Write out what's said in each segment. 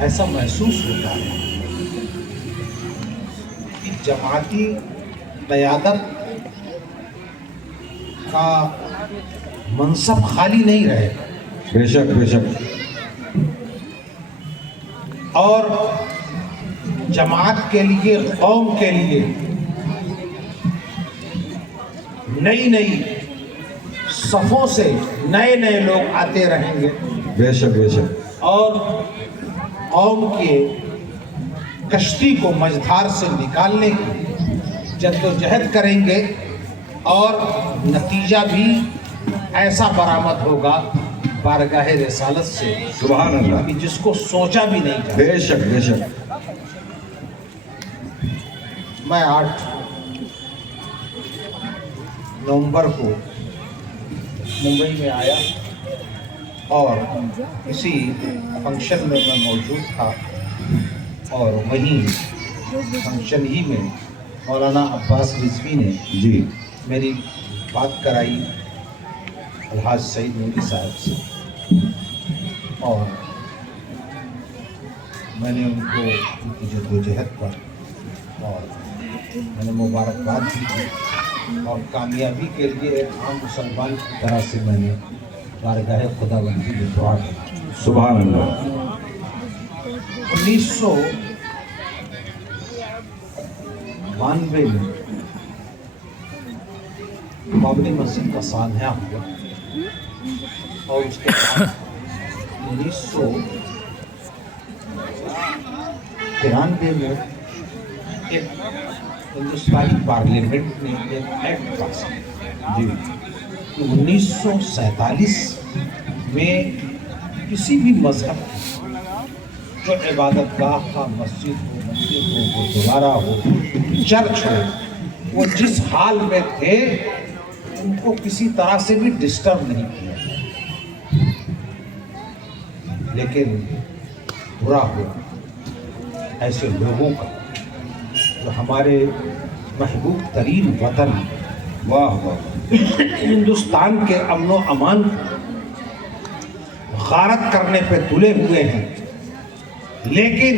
ایسا محسوس ہوتا ہے کہ جماعتی قیادت کا منصب خالی نہیں رہے. بے شک بے شک. اور جماعت کے لیے، قوم کے لیے نئی نئی صفوں سے نئے نئے لوگ آتے رہیں گے. بے شک بے شک. اور قوم کے کشتی کو مجدھار سے نکالنے کی جدوجہد کریں گے اور نتیجہ بھی ایسا برآمد ہوگا بارگاہ رسالت سے سبحان اللہ. کہ جس کو سوچا بھی نہیں جا. بے شک بے شک. میں 8 نومبر کو ممبئی میں آیا اور اسی فنکشن میں موجود تھا اور وہیں فنکشن ہی میں مولانا عباس رضوی نے جی میری بات کرائی الحاج سعید نوری صاحب سے اور میں نے ان کو ان کی جدوجہد پر اور میں نے مبارکباد بھی دی اور کامیابی کے لیے ایک عام مسلمان کی طرح سے میں نے بارگاہ خدا بندی میں دعا کی. سبحان اللہ. 1992 میں بابری مسجد کا سانحہ ہوا اور اس کے بعد 1993 میں ایک ہندوستانی پارلیمنٹ نے ایک ایکٹ پاس کیا جی 1947 میں کسی بھی مذہب کی جو عبادت گاہ کا مسجد ہو، مسجد ہو، گرودوارا ہو، چرچ ہو، وہ جس حال میں تھے ان کو کسی طرح سے بھی ڈسٹرب نہیں کیا. لیکن برا ہوا ایسے لوگوں کا جو ہمارے محبوب ترین وطن واہ واہ ہندوستان کے امن و امان غارت کرنے پہ تلے ہوئے ہیں. لیکن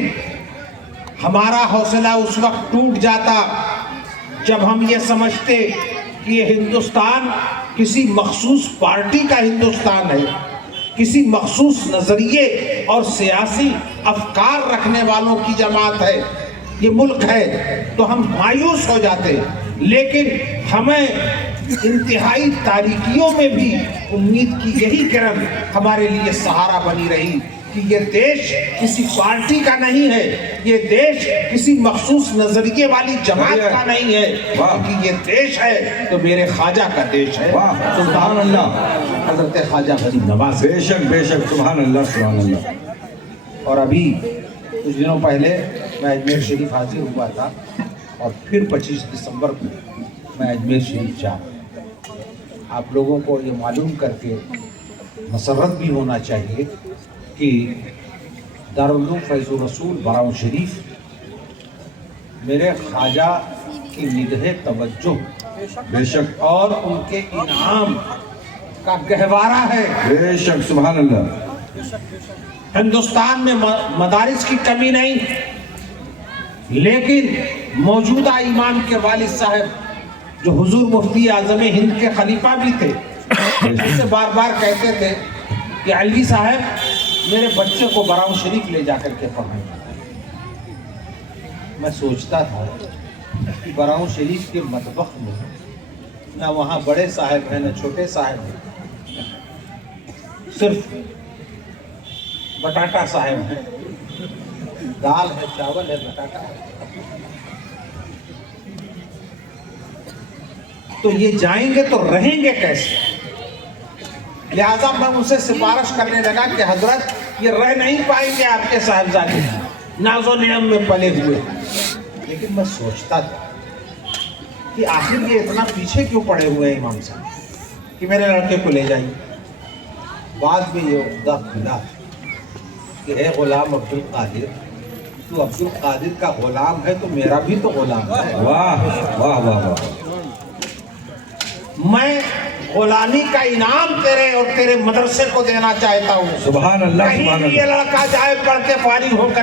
ہمارا حوصلہ اس وقت ٹوٹ جاتا جب ہم یہ سمجھتے کہ یہ ہندوستان کسی مخصوص پارٹی کا ہندوستان ہے، کسی مخصوص نظریے اور سیاسی افکار رکھنے والوں کی جماعت ہے، یہ ملک ہے، تو ہم مایوس ہو جاتے. لیکن ہمیں انتہائی تاریکیوں میں بھی امید کی یہی کرن ہمارے لیے سہارا بنی رہی کہ یہ دیش کسی پارٹی کا نہیں ہے، یہ دیش کسی مخصوص نظریے والی جماعت کا نہیں ہے، کیونکہ یہ دیش ہے تو میرے خواجہ کا دیش ہے. سبحان اللہ. حضرت خواجہ غریب نواز. بے شک بے شک. سبحان اللہ سبحان اللہ. اور ابھی کچھ دنوں پہلے میں اجمیر شریف حاضر ہوا تھا اور پھر 25 دسمبر کو میں اجمیر شریف جا رہا ہوں. آپ لوگوں کو یہ معلوم کر کے مسرت بھی ہونا چاہیے کہ دارالعلوم فیض الرسول براؤں شریف میرے خواجہ کی نگہ توجہ بے شک اور ان کے انعام کا گہوارہ ہے. بے شک. سبحان اللہ. ہندوستان میں مدارس کی کمی نہیں، لیکن موجودہ امام کے والد صاحب جو حضور مفتی اعظم ہند کے خلیفہ بھی تھے، اس سے بار بار کہتے تھے کہ علوی صاحب میرے بچے کو براؤں شریف لے جا کر کے پڑھائیں. میں سوچتا تھا کہ براؤں شریف کے مطبخ میں نہ وہاں بڑے صاحب ہیں نہ چھوٹے صاحب ہیں، صرف بٹاٹا صاحب ہیں، دال ہے، چاول ہے، بٹاٹا ہے. تو یہ جائیں گے تو رہیں گے کیسے؟ لہٰذا میں اسے سفارش کرنے لگا کہ حضرت یہ رہ نہیں پائیں گے آپ کے صاحبزادے ناز و نعم میں پلے ہوئے. لیکن میں سوچتا تھا کہ آخر یہ اتنا پیچھے کیوں پڑے ہوئے ہیں امام صاحب کہ میرے لڑکے کو لے جائیں. بعد میں یہ عقدہ کھلا کہ اے غلام عبد القادر، تو عبد القادر کا غلام ہے تو میرا بھی تو غلام ہے. واہ واہ واہ واہ. میں غلامی کا انعام تیرے اور تیرے مدرسے کو دینا چاہتا ہوں. سبحان اللہ کہیں سبحان بھی یہ اللہ لڑکا جائے پڑھ کے فارغ ہو کر